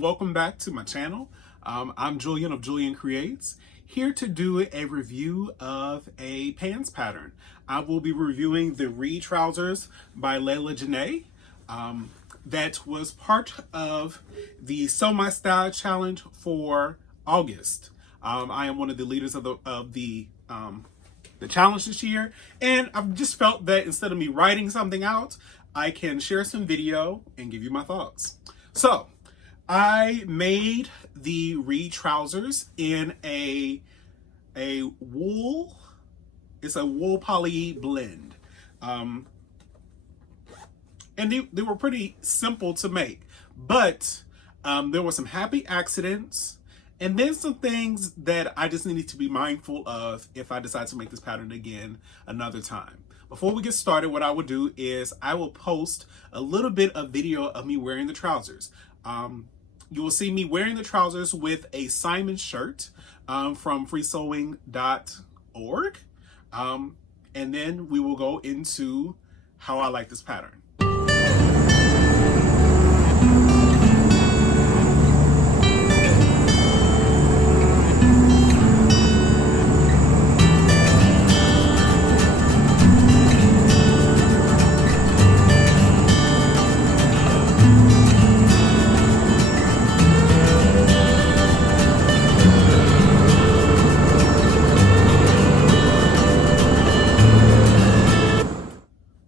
and welcome back to my channel. I'm Julian of Julian Creates, here to do a review of a pants pattern. I will be reviewing the Reed Trousers by Laela Jeyne. That was part of the Sew My Style Challenge for August. I am one of the leaders of the challenge this year, and I've just felt that instead of me writing something out, I can share some video and give you my thoughts. So I made the Reed trousers in a wool, it's a wool poly blend. And they were pretty simple to make, but there were some happy accidents and then some things that I just needed to be mindful of if I decide to make this pattern again another time. Before we get started, what I will do is I will post a little bit of video of me wearing the trousers. You will see me wearing the trousers with a Simon shirt from freesewing.org. And then we will go into how I like this pattern.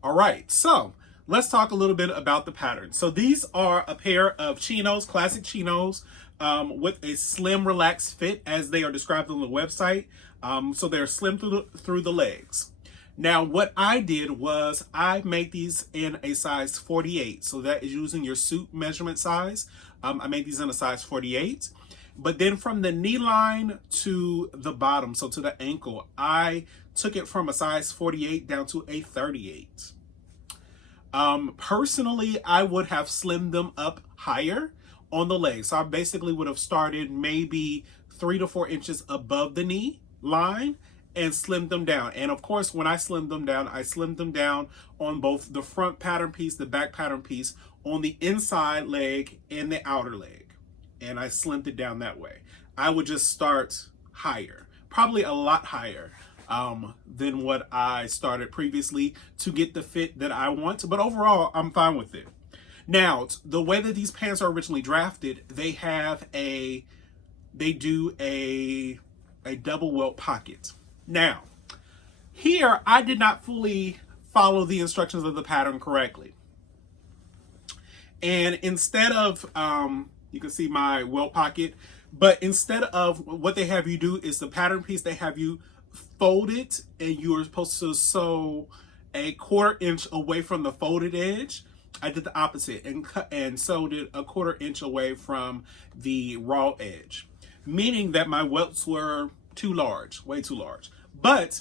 Alright, so let's talk a little bit about the pattern. So these are a pair of chinos, classic chinos, with a slim, relaxed fit as they are described on the website. So they're slim through the legs. Now what I did was I made these in a size 48. So that is using your suit measurement size. I made these in a size 48. But then from the knee line to the bottom, so to the ankle, I took it from a size 48 down to a 38. Personally, I would have slimmed them up higher on the legs. So I basically would have started maybe 3 to 4 inches above the knee line and slimmed them down. And of course, when I slimmed them down, I slimmed them down on both the front pattern piece, the back pattern piece, on the inside leg and the outer leg. And I slimmed it down that way. I would just start higher, probably a lot higher than what I started previously to get the fit that I want. But overall, I'm fine with it. Now, the way that these pants are originally drafted, they do a double welt pocket. Now, here I did not fully follow the instructions of the pattern correctly. And instead of, you can see my welt pocket, but instead of what they have you do is the pattern piece, they have you fold it, and you are supposed to sew a 1/4 inch away from the folded edge. I did the opposite and sewed it a 1/4 inch away from the raw edge, meaning that my welts were too large, way too large. But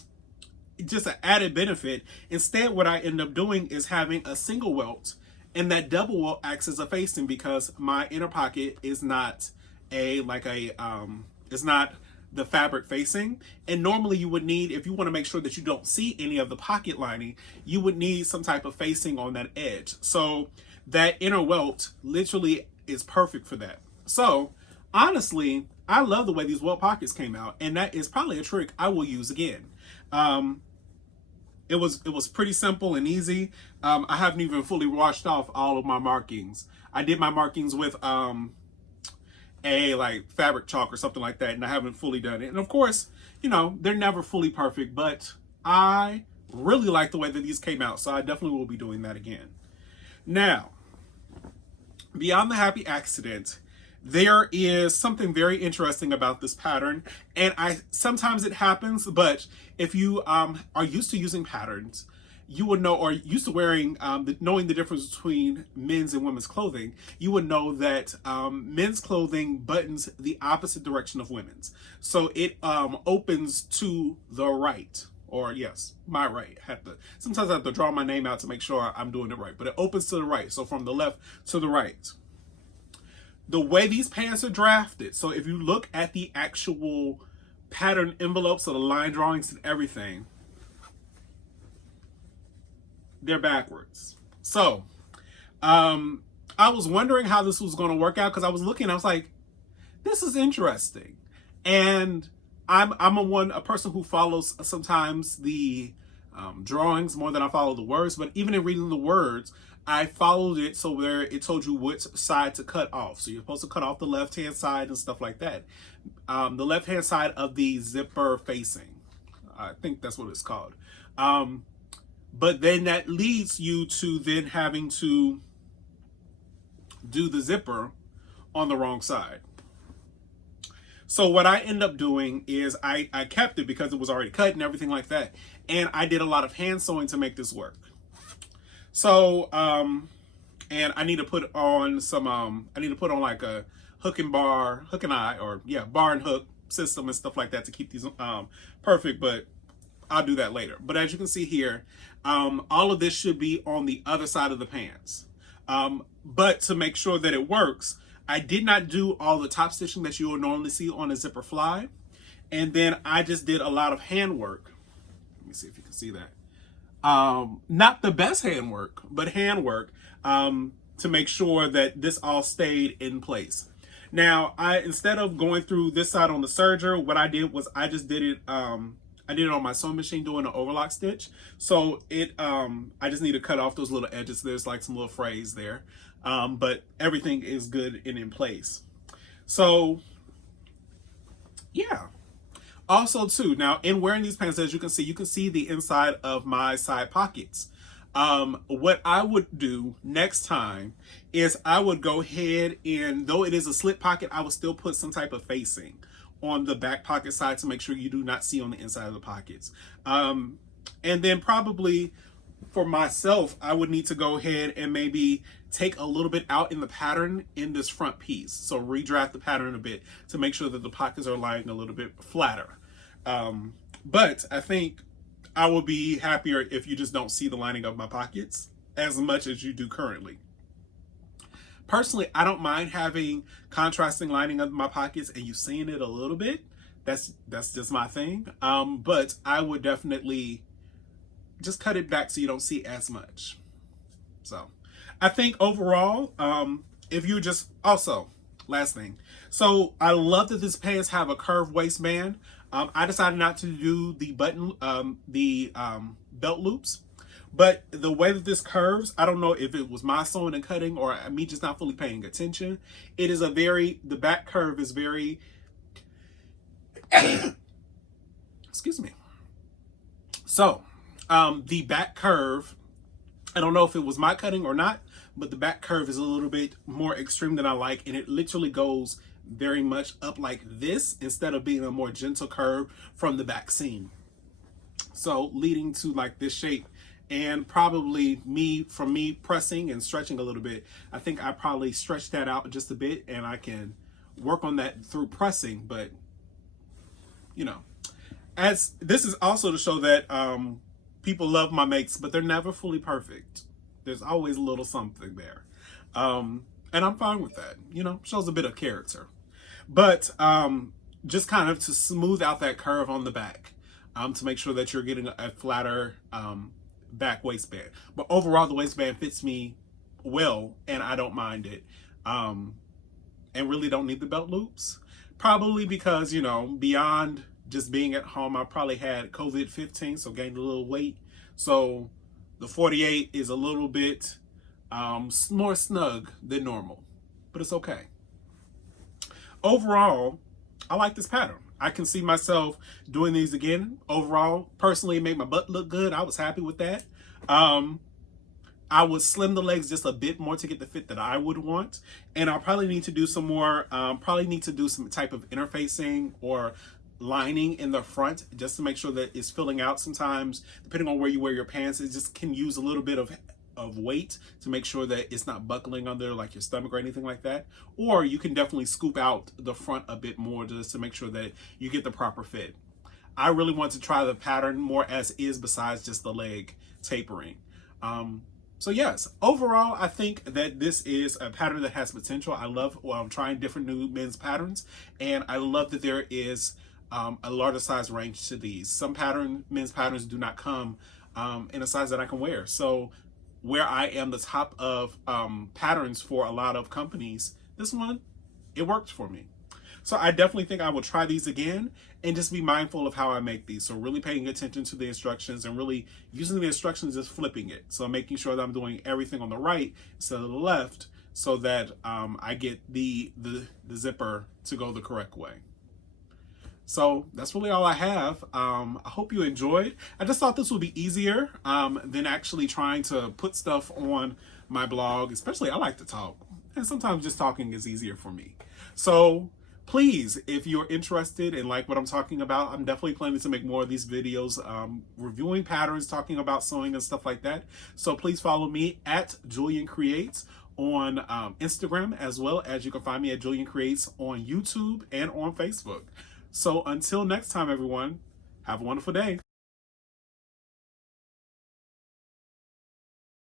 just an added benefit, instead what I end up doing is having a single welt, and that double welt acts as a facing because my inner pocket is not it's not the fabric facing. And normally you would need, if you want to make sure that you don't see any of the pocket lining, you would need some type of facing on that edge. So that inner welt literally is perfect for that. So honestly, I love the way these welt pockets came out, and that is probably a trick I will use again. It was pretty simple and easy. I haven't even fully washed off all of my markings. I did my markings with a fabric chalk or something like that, and I haven't fully done it. And of course, you know, they're never fully perfect, but I really like the way that these came out, so I definitely will be doing that again. Now, beyond the happy accident, there is something very interesting about this pattern, and sometimes it happens, but if you are used to using patterns, you would know, or used to wearing, knowing the difference between men's and women's clothing, you would know that men's clothing buttons the opposite direction of women's. So it opens to the right, or yes, my right. Sometimes I have to draw my name out to make sure I'm doing it right, but it opens to the right. So from the left to the right. The way these pants are drafted, so if you look at the actual pattern envelopes, so the line drawings and everything, they're backwards. So I was wondering how this was going to work out because I was looking, I was like, this is interesting. And I'm a person who follows sometimes the drawings more than I follow the words. But even in reading the words, I followed it so where it told you which side to cut off. So you're supposed to cut off the left hand side and stuff like that. The left hand side of the zipper facing. I think that's what it's called. But then that leads you to then having to do the zipper on the wrong side. So what I end up doing is I kept it because it was already cut and everything like that. And I did a lot of hand sewing to make this work. So, and I need to put on some, I need to put on like a hook and eye, or yeah, bar and hook system and stuff like that to keep these perfect, but I'll do that later. But as you can see here, all of this should be on the other side of the pants. But to make sure that it works, I did not do all the top stitching that you will normally see on a zipper fly. And then I just did a lot of hand work. Let me see if you can see that. Not the best hand work, but hand work to make sure that this all stayed in place. Now, instead of going through this side on the serger, what I did was I just did it, I did it on my sewing machine doing an overlock stitch. So I just need to cut off those little edges. There's like some little frays there. But everything is good and in place. So yeah. Also too, now in wearing these pants, as you can see the inside of my side pockets. What I would do next time is I would go ahead and, though it is a slip pocket, I would still put some type of facing on the back pocket side to make sure you do not see on the inside of the pockets. And then probably for myself, I would need to go ahead and maybe take a little bit out in the pattern in this front piece. So redraft the pattern a bit to make sure that the pockets are lying a little bit flatter. But I think I will be happier if you just don't see the lining of my pockets as much as you do currently. Personally, I don't mind having contrasting lining of my pockets and you seeing it a little bit. That's just my thing. But I would definitely just cut it back so you don't see as much. So I think overall, if you just, also, last thing. So I love that these pants have a curved waistband. I decided not to do the belt loops, but the way that this curves, I don't know if it was my sewing and cutting or me just not fully paying attention. It is the back curve is very, excuse me. So, the back curve, I don't know if it was my cutting or not, but the back curve is a little bit more extreme than I like, and it literally goes very much up like this instead of being a more gentle curve from the back seam. So leading to like this shape, and probably me pressing and stretching a little bit, I think I probably stretched that out just a bit, and I can work on that through pressing. But you know, as this is also to show that people love my makes, but they're never fully perfect. There's always a little something there. And I'm fine with that. You know, shows a bit of character. But just kind of to smooth out that curve on the back, to make sure that you're getting a flatter back waistband. But overall, the waistband fits me well, and I don't mind it. And really don't need the belt loops. Probably because, you know, beyond just being at home, I probably had COVID-19, so gained a little weight. So the 48 is a little bit more snug than normal, but it's okay. Overall, I like this pattern. I can see myself doing these again. Overall, personally, it made my butt look good. I was happy with that. I would slim the legs just a bit more to get the fit that I would want. And I'll probably need to do some more, some type of interfacing or lining in the front just to make sure that it's filling out. Sometimes, depending on where you wear your pants, it just can use a little bit of weight to make sure that it's not buckling under like your stomach or anything like that. Or you can definitely scoop out the front a bit more just to make sure that you get the proper fit. I really want to try the pattern more as is besides just the leg tapering. So yes, overall, I think that this is a pattern that has potential. I love trying different new men's patterns, and I love that there is a larger size range to these. Some men's patterns do not come in a size that I can wear. So where I am the top of patterns for a lot of companies, this one, it worked for me. So I definitely think I will try these again and just be mindful of how I make these. So really paying attention to the instructions and really using the instructions as flipping it. So making sure that I'm doing everything on the right instead of the left so that I get the zipper to go the correct way. So that's really all I have. I hope you enjoyed. I just thought this would be easier than actually trying to put stuff on my blog. Especially, I like to talk. And sometimes just talking is easier for me. So please, if you're interested in like what I'm talking about, I'm definitely planning to make more of these videos, reviewing patterns, talking about sewing and stuff like that. So please follow me at Julian Creates on Instagram, as well as you can find me at Julian Creates on YouTube and on Facebook. So until next time, everyone, have a wonderful day.